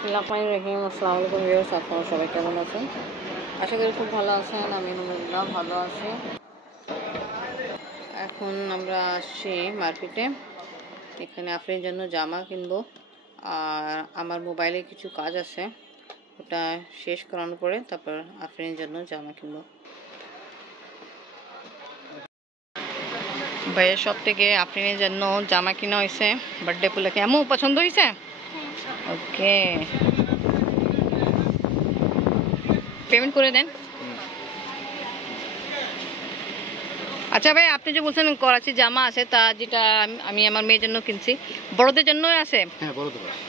বিসমিল্লাহির আসসালামু আলাইকুম ভিউয়ার্স, আপনারা সবাই কেমন আছেন? আশা করি খুব ভালো আছেন। আমি আলহামদুলিল্লাহ ভালো আছি। এখন আমরা আসছি মার্কেটে। এখানে আপনার জন্য জামা কিনবো, আর আমার মোবাইলে কিছু কাজ আছে, ওটা শেষ করানোর পরে তারপর আপনার জন্য জামা কিনবো। ভাইয়ের সব থেকে আপনার জন্য জামা কিনা হয়েছে বার্থডে উপলক্ষে। এমন পছন্দ হয়েছে? ওকে, পেমেন্ট করে দেন। আচ্ছা ভাই, আপনি যে বলছেন করাচি জামা আছে, তা যেটা আমি আমার মেয়ের জন্য কিনছি, বড়দের জন্য আছে? হ্যাঁ, বড়দের আছে,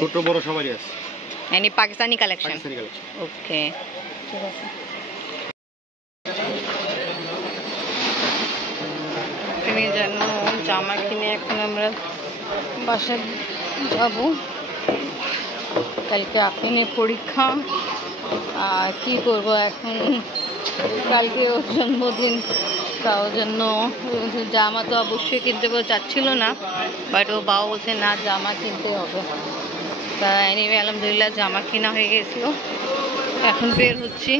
ছোট বড় সবারই আছে। মানে পাকিস্তানি কালেকশন। ওকে, ঠিক আছে। মেয়ের জন্য জামা কিনে এখন আমরা বাসায় যাব। কালকে আপনার পরীক্ষা, আর কী করবো এখন, কালকে ওর জন্মদিন, তাও জন্য জামা তো অবশ্যই কিনতে চাচ্ছিল না, বাট ও বাবা বলছে না জামা কিনতে হবে। তা এনিওয়ে আলহামদুলিল্লাহ জামা কেনা হয়ে গেছিলো, এখন বের হচ্ছি।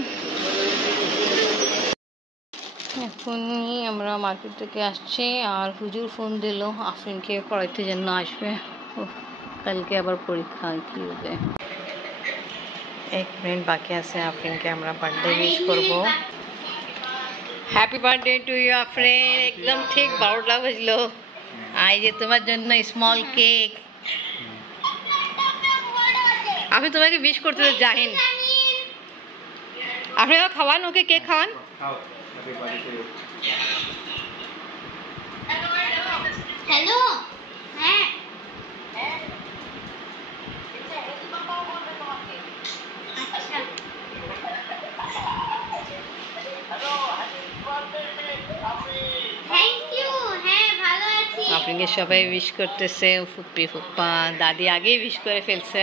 এখনই আমরা মার্কেট থেকে আসছি, আর হুজুর ফোন দিল আফরিনকে পড়াইতে জন্য আসবে। কালকে আবার পরীক্ষা, কি হবে। 1 মিনিট বাকি আছে, আফরিনকে আমরা বার্থডে উইশ করবো। Happy birthday to you Afrin. একদম ঠিক 12টা বাজলো। এই যে তোমার জন্য স্মল কেক। আমি তোমাকে উইশ করতে জানেন। আপনারা খাওয়ান, ওকে কেক খাওয়ান। হ্যালো, হ্যাঁ আপনাকে সবাই উইশ করতেছে, ফুপ্পি ফুপ্পা দাদি আগেই উইশ করে ফেলছে।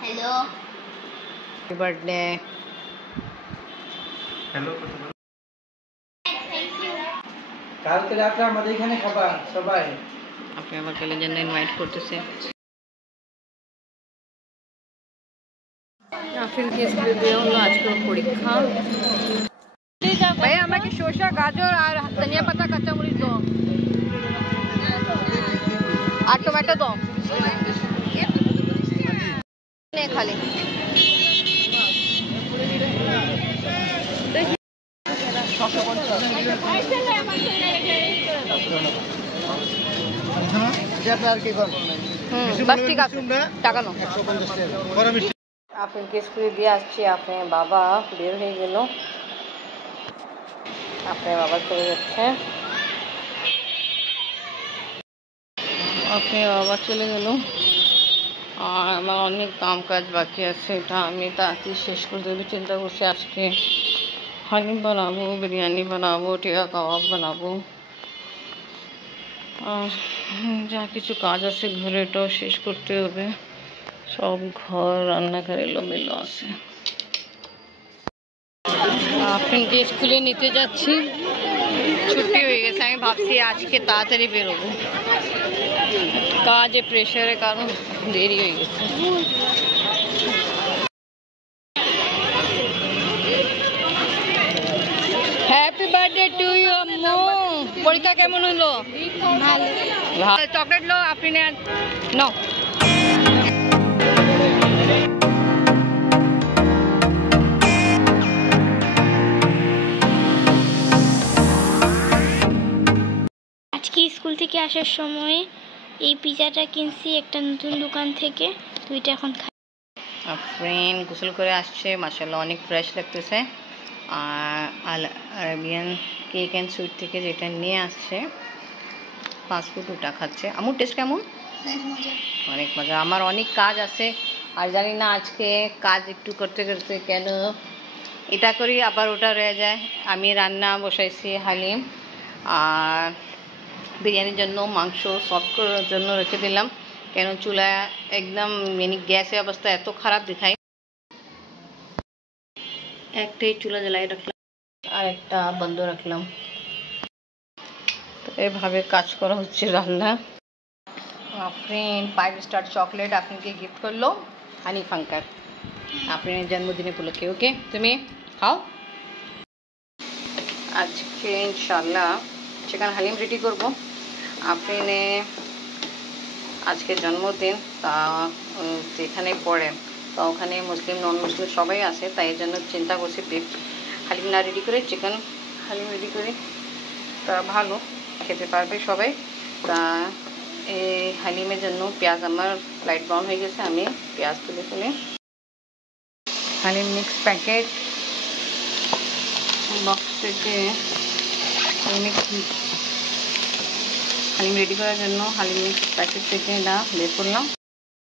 Hello, happy birthday. হ্যালো, কালকে রাতে আমাদের এখানে খাবার সবাই। আপনি আমার কালের জন্য ইনভাইট করতেছে। আফরিনকে স্কুলে দেওয়া হলো, আজকে পরীক্ষা। ভাই আমাকে শসা, গাজর আর ধনিয়া পাতা, কাঁচামরিচ দাও, আর টমেটো দাও খালি। আপনাকে স্কুলে দিয়ে আসছি, আপনার বাবা বের হয়ে গেল, আপনার বাবা চলে যাচ্ছে। আপনার বাবা চলে গেল, আর আমার অনেক কাম কাজ বাকি আছে, এটা আমি তাড়াতাড়ি শেষ করে দেবো। চিন্তা করছি আজকে হালিম বানাবো, বিরিয়ানি বানাবো, টিকা কাবাব বানাবো, আর যা কিছু কাজ আছে ঘরে এটাও শেষ করতে হবে। সব ঘর রান্নাঘর এলোমেলো আছে। আপনাকে স্কুলে নিতে যাচ্ছি, ছুটি হয়ে গেছে। আমি ভাবছি আজকে তাড়াতাড়ি বেরোবো, কাজে প্রেশারের কারণ দেরি হয়ে গেছে। হ্যাপি বার্থডে টু ইউ আম্মু। পরীক্ষা কেমন হলো? ভালো। চকলেট লো, আপনি নাও। আজকে স্কুল থেকে আসার সময় এই পিজাটা কিনছি একটা নতুন দোকান থেকে, দুইটা এখন খাই। ফ্রেন্ড গোসল করে আসছে, মাশাআল্লাহ অনেক ফ্রেশ লাগতেছে। আর আরবিয়ান কেক অ্যান্ড সুইট থেকে যেটা নিয়ে আসছে ফাস্টফুড, ওটা খাচ্ছে। আমার টেস্ট কেমন? অনেক মজা। আমার অনেক কাজ আছে, আর জানি না আজকে কাজ একটু করতে করতে কেন এটা করি আবার ওটা রয়ে যায়। আমি রান্না বসাইছি হালিম, আর বিরিয়ানির জন্য মাংস সফট করার জন্য রেখে দিলাম, কেন চুলা একদম মানে গ্যাসের অবস্থা এত খারাপ দেখায়। একটাই চুলা জ্বালাই রাখলাম আর একটা বন্ধ রাখলাম। তো এভাবে কাজ করা হচ্ছে রান্না। আফরিন 5 স্টার চকলেট আফরিনকে গিফট করলো হানি ফাঙ্কার আফরিনের জন্মদিনে উপলক্ষে। ওকে তুমি খাও। আজকে ইনশাল্লাহ চিকেন হালিম রেডি করব। আফরিনে আজকে জন্মদিন, তা যেখানে পড়ে তা ওখানে মুসলিম নন মুসলিম সবাই আছে, তাই এর জন্য চিন্তা করছি বিফ হালিম না রেডি করে চিকেন হালিম রেডি করি, তা ভালো খেতে পারবে সবাই। তা এই হালিমের জন্য পেঁয়াজ আমার লাইট ব্রাউন হয়ে গেছে, আমি পেঁয়াজ তুলে তুলে হালিম মিক্স প্যাকেট বক্স থেকে হালিম রেডি করার জন্য হালিম মিক্স প্যাকেট থেকে এটা বের করলাম।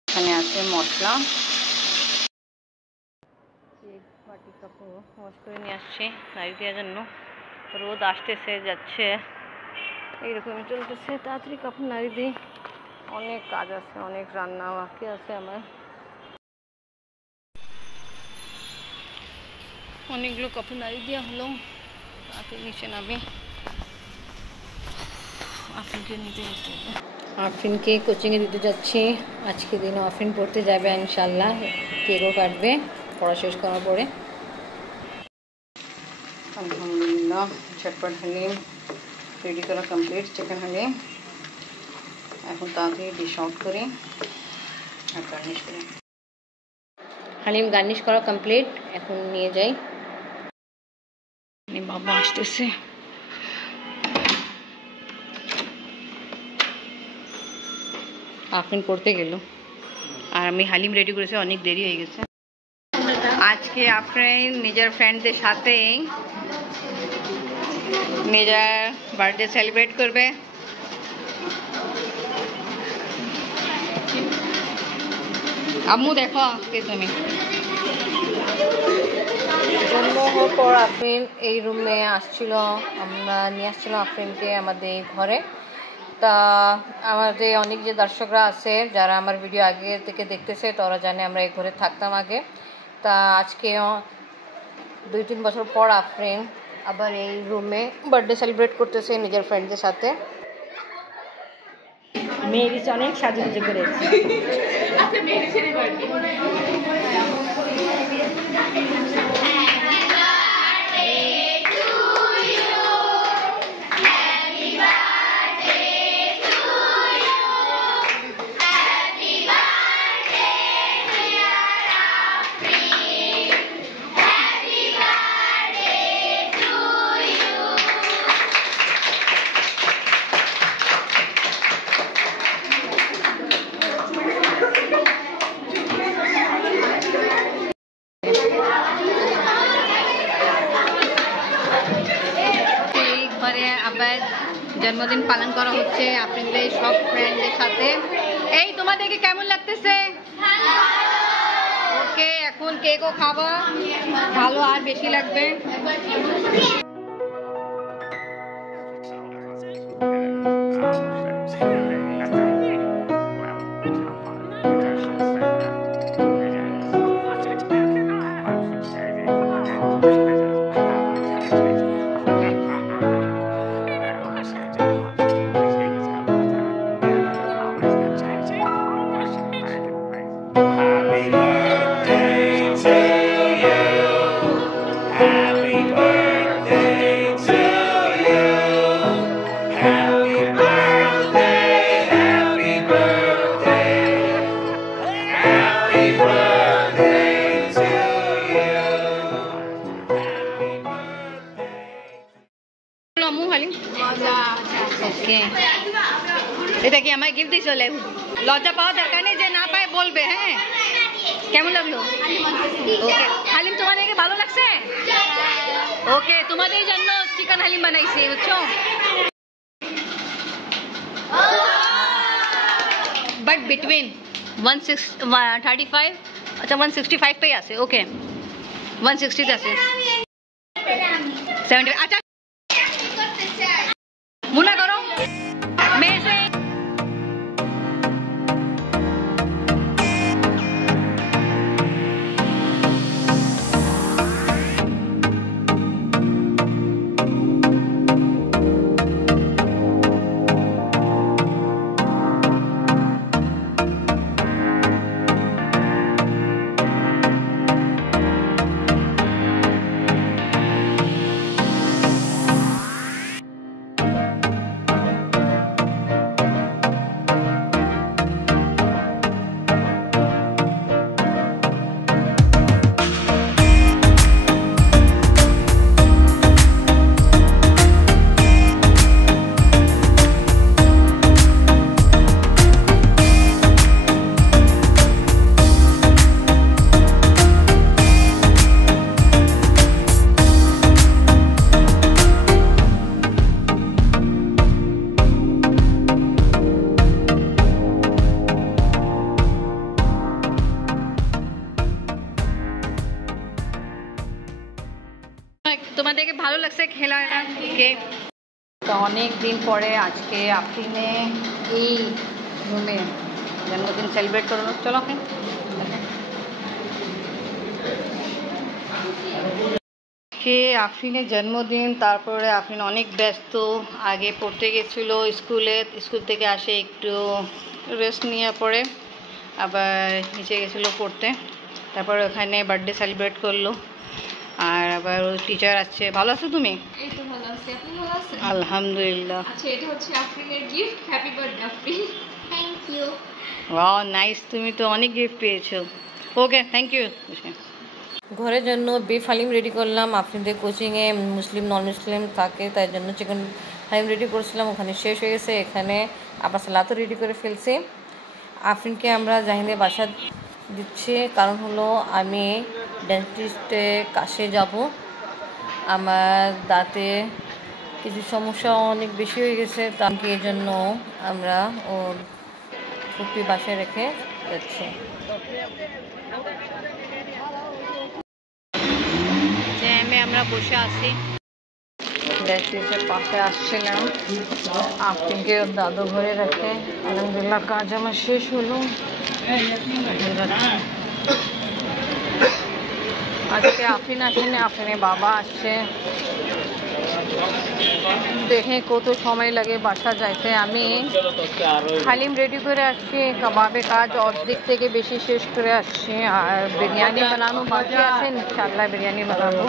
এখানে আছে মশলা, বাটি কাপড় ওয়াশ করে নিয়ে আসছি নাড়ি দেওয়ার জন্য। রোদ আসতেছে যাচ্ছে, এইরকমই চলতেছে। তাড়াতাড়ি কাপড় নাড়ি দিই, অনেক কাজ আছে, অনেক রান্না বাকি আছে আমার। অনেকগুলো কাপড় নাড়ি দেওয়া হলো, তাড়াতাড়ি নিচে নামি। আফরিনকে নিতে যেতে হবে, আফরিনকে কোচিংয়ে দিতে যাচ্ছি। আজকে দিনে আফরিন পড়তে যাবে ইনশাল্লাহ, কেকও কাটবে পড়া শেষ করার পরে। আলহামদুলিল্লাহ ঝটপট হালিম রেডি করা কমপ্লিট, চিকেন হালিম। এখন তাড়াতাড়ি ডিশ আউট করি আর গার্নিশ করি। হালিম গার্নিশ করা কমপ্লিট, এখন নিয়ে যাই। বাবা আসতেছে, আফরিন পড়তে গেল আর আমি হালিম রেডি করেছি, অনেক দেরি হয়ে গেছে। আজকে আফরিন নিজের ফ্রেন্ডদের সাথে নিজের বার্থডে সেলিব্রেট করবে। আম্মু দেখো কে তুমি। জন্ম হওয়ার পর আফরিন এই রুমে আসছিল, আমরা নিয়ে আসছিলাম আফরিনকে আমাদের ঘরে। তা আমাদের অনেক যে দর্শকরা আছে যারা আমার ভিডিও আগে থেকে দেখতেছে তারা জানে আমরা এই ঘরে থাকতাম আগে। তা আজকে 2-3 বছর পর আফরিন আবার এই রুমে বার্থডে সেলিব্রেট করতেছে নিজের ফ্রেন্ডদের সাথে। মেয়ের অনেক সাজুগুজু করেছে। আবার জন্মদিন পালন করা হচ্ছে আপনাদের সব ফ্রেন্ডদের সাথে। এই তোমাদেরকে কেমন লাগতেছে? ওকে, এখন কেকও খাবা, ভালো আর বেশি লাগবে। এটা কি আমায় গিফট দিছো? লজ্জা পাওয়া দরকার নেই, যে না পায় বলবে। হ্যাঁ, কেমন লাগলো? ওকে, হালিম তোমাদেরকে ভালো লাগছে? ওকে, তোমাদের জন্য চিকেন হালিম বানাইছি, বুঝছো? বাট বিটুইন 135, আচ্ছা 165 पे আছে। ওকে, 160 আছে, 70। আচ্ছা মুনা করো মেসে। থেকে ভালো লাগছে খেলাটাকে। তো অনেক দিন পরে আজকে আফরিনে এই রুমে জন্মদিন সেলিব্রেট করলো। চলো কে আফরিনের জন্মদিন, তারপরে আফরিন অনেক ব্যস্ত, আগে পড়তে গেছিলো স্কুল থেকে আসে একটু রেস্ট নিয়ে পরে আবার নিচে গেছিলো পড়তে, তারপর ওখানে বার্থডে সেলিব্রেট করলো। আর আবার ওর টিচার আসছে। ভালো আছো তুমি? এই তো ভালো আছি, আপনি ভালো আছেন? আলহামদুলিল্লাহ। আচ্ছা, এটা হচ্ছে আফরিনের gift. Happy birthday Afrin. Thank you. Wow nice, তুমি তো অনেক গিফট পেয়েছো। Okay thank you. ঘরের জন্য বিফ হালিম রেডি করলাম। আফরিনদের কোচিংয়ে মুসলিম নন মুসলিম থাকে, তাই জন্য চিকেন হালিম রেডি করেছিলাম, ওখানে শেষ হয়ে গেছে। এখানে আবার সালাদও রেডি করে ফেলছি। আফরিনকে আমরা জাহিদের বাসা দিচ্ছি, কারণ হলো আমি ডেন্টিস্টে কাছে যাব। আমার দাঁতে কিছু সমস্যা অনেক বেশি হয়ে গেছে, তাকে এই জন্য আমরা ওর ফুপি বাসায় রেখে যাচ্ছি। জ্যামে আমরা বসে আছি, ডেন্টিস্টের পাশে আসছিলাম। আফরিনকে ওর দাদু ঘরে রেখে আলহামদুলিল্লাহ কাজ আমার শেষ হলো। আজকে আফরিন আসেনি, আফরিনের বাবা আসছে। দেখে কত সময় লাগে বাসা যাইতে। আমি হালিম রেডি করে আসছি, কাবাবের কাজ অর্ধেক থেকে বেশি শেষ করে আসছি, আর বিরিয়ানি বানানো বাকি আছে। ইনশাআল্লাহ বিরিয়ানি বানাবো।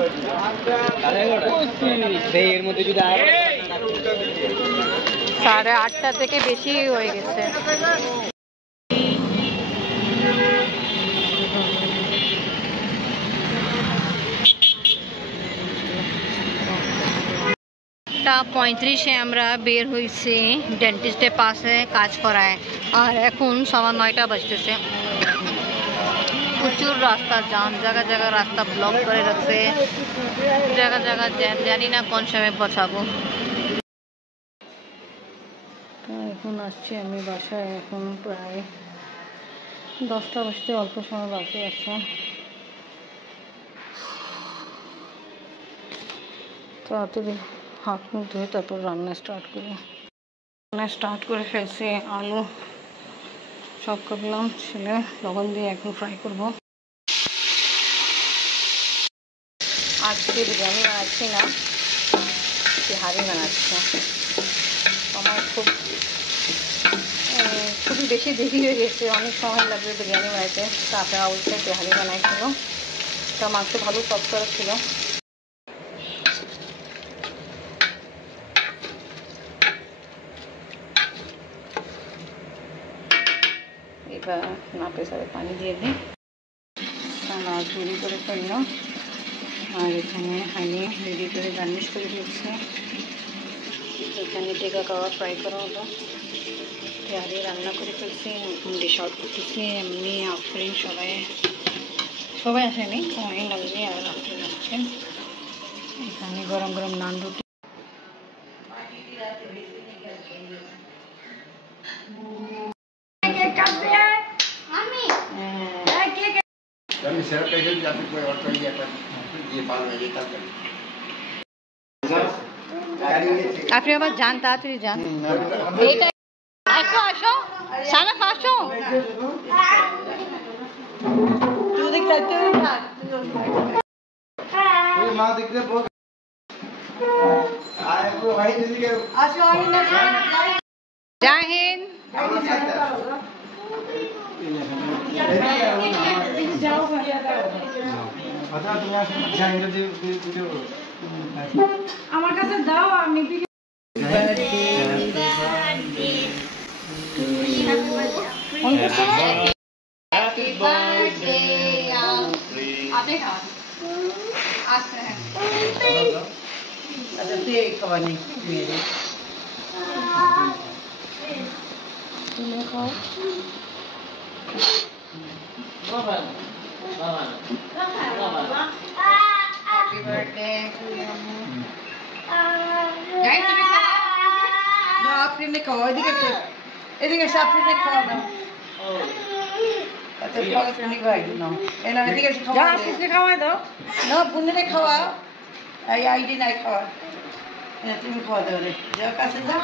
8:30 থেকে বেশি হয়ে গেছে। 8:35 আমরা বের হয়েছি ডেন্টিস্টের পাশে কাজ করায়, আর এখন 9:15 বাজতেছে। প্রচুর রাস্তা জ্যাম, জায়গা জায়গা রাস্তা ব্লক করে রাখছে, জায়গা জায়গা জ্যাম, জানি না কোন সময় পৌঁছাবো। এখন আসছি আমি বাসায়, এখন প্রায় 10টা বাজতে অল্প সময় বাকি আছে। তাড়াতাড়ি হাত মুখ ধুয়ে তারপর রান্না স্টার্ট করে ফেলছি। আলু সব করলাম, ছেলে লবণ দিয়ে এখন ফ্রাই করব। আজকে বিরিয়ানি বানাচ্ছি না, তেহারি বানাচ্ছি। আমার খুবই বেশি দেরি হয়ে গেছে, অনেক সময় লাগবে বিরিয়ানি বানাইতে। তারপরে অবশ্যই তেহারি বানাইছিল, তা মাংস ভালো সফট করা ছিল। এবার না প্রেসারে পানি দিয়ে দিই, মাছ রেডি করে ফেললাম। আর এখানে হানি রেডি করে গার্নিশ করে দিচ্ছি। এখানে টেকা কাবাব ফ্রাই করা হলো, তেহারি রান্না করে ফেলছি, এখন ডিশ আউট করতেছি। এমনি আফরিন সবাই আসেনি, অনেক লাগবে আর আফরিন আসছে। এখানে গরম গরম নান রুটি। আপনি আবার যান, তাড়াতাড়ি যান। আসো সারা আসো। জাহিন আমার কাছে দাও, আমি হ্যাপি বার্থডে টু ইউ। আফরিনে খাওয়া, এদিকে আফরিনে খাওয়া না। আচ্ছা খাওয়া দাও না, বুনিরে খাওয়া। এই আইডি নাই খাওয়া তুমি খাওয়া দাও রে যাও কাছে যাও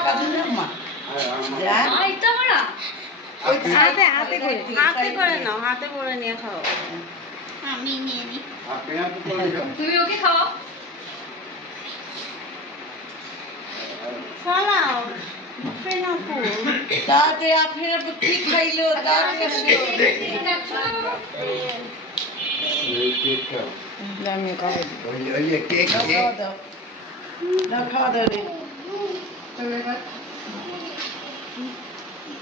মা যা ওই হাতে করে নাও হাতে করে নিয়ে খাও আমি নিয়ে নিই তুমি ওকে খাও সালাম তাতে আপনার কি খাইলো তাতে আমি খাবো খাওয়া দাও খাওয়া দাও রে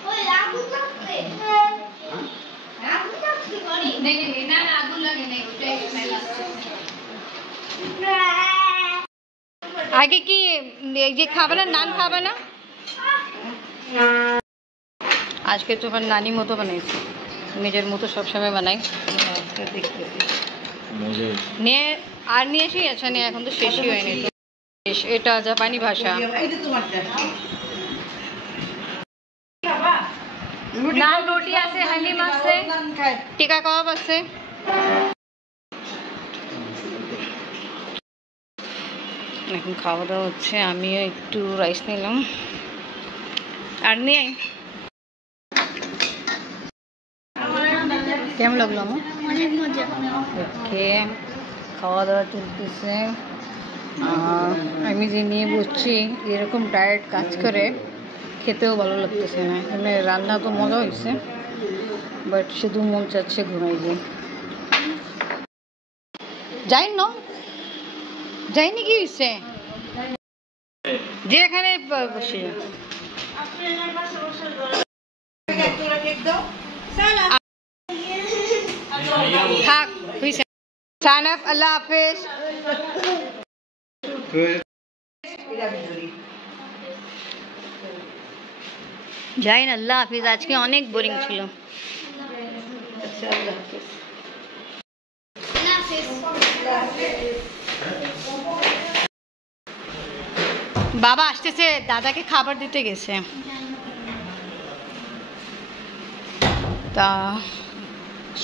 ওই আগুন লাগছে আগুন লাগছে করে না আগুন লাগে নাই ওটাই খাইলা আগে কি এই যে খাবে না নান খাবে না আজকে তো আমার নানি মতো বানাইছি নিজের মতো সবসময় বানাই নিয়ে আর নিয়ে এসেই আছে নিয়ে এখন তো শেষই হয়নি তো এটা জাপানি ভাষা এই যে তোমারটা নান রুটি আছে হালিম আছে নান খায় টিকা কাবাব আছে এখন খাওয়া দাওয়া হচ্ছে আমিও একটু রাইস নিলাম আর নিয়ে আই। কেমন লাগলো আমার অনেক মজা ওকে খাওয়া দাওয়া চলতেছে আমি যে নিয়ে বসছি এরকম ডায়েট কাজ করে খেতেও ভালো লাগতেছে না এখানে রান্না তো মজা হয়েছে বাট শুধু মন চাচ্ছে ঘুমাই যাই না যাইনি কি হয়েছে যে এখানে বসে থাক হয়েছে সানাফ আল্লাহ হাফেজ যাই না আল্লাহ হাফিজ আজকে অনেক বোরিং ছিল আচ্ছা আল্লাহ হাফেজ বাবা আসতেছে দাদাকে খাবার দিতে গেছে তা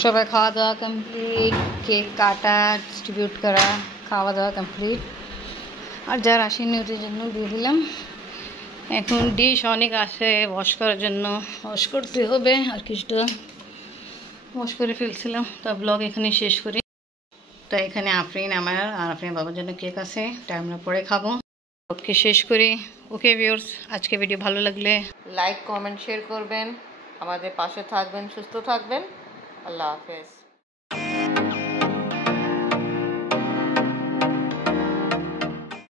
সবাই খাওয়া দাওয়া কমপ্লিট কেক কাটা ডিস্ট্রিবিউট করা খাওয়া দাওয়া কমপ্লিট আর যারা আসেনি ওদের জন্য দিয়ে দিলাম এখন ডিশ অনেক আছে ওয়াশ করার জন্য ওয়াশ করতে হবে আর কিছুটা ওয়াশ করে ফেলছিলাম তা ব্লগ এখানে শেষ করি তো এখানে আফরিন আমার আর আফরিন বাবার জন্য কেক আছে তাই আমরা পরে খাবো ব্লগকে শেষ করি ওকে ভিউয়ার্স আজকে ভিডিও ভালো লাগলে লাইক কমেন্ট শেয়ার করবেন আমাদের পাশে থাকবেন সুস্থ থাকবেন আল্লাহ হাফেজ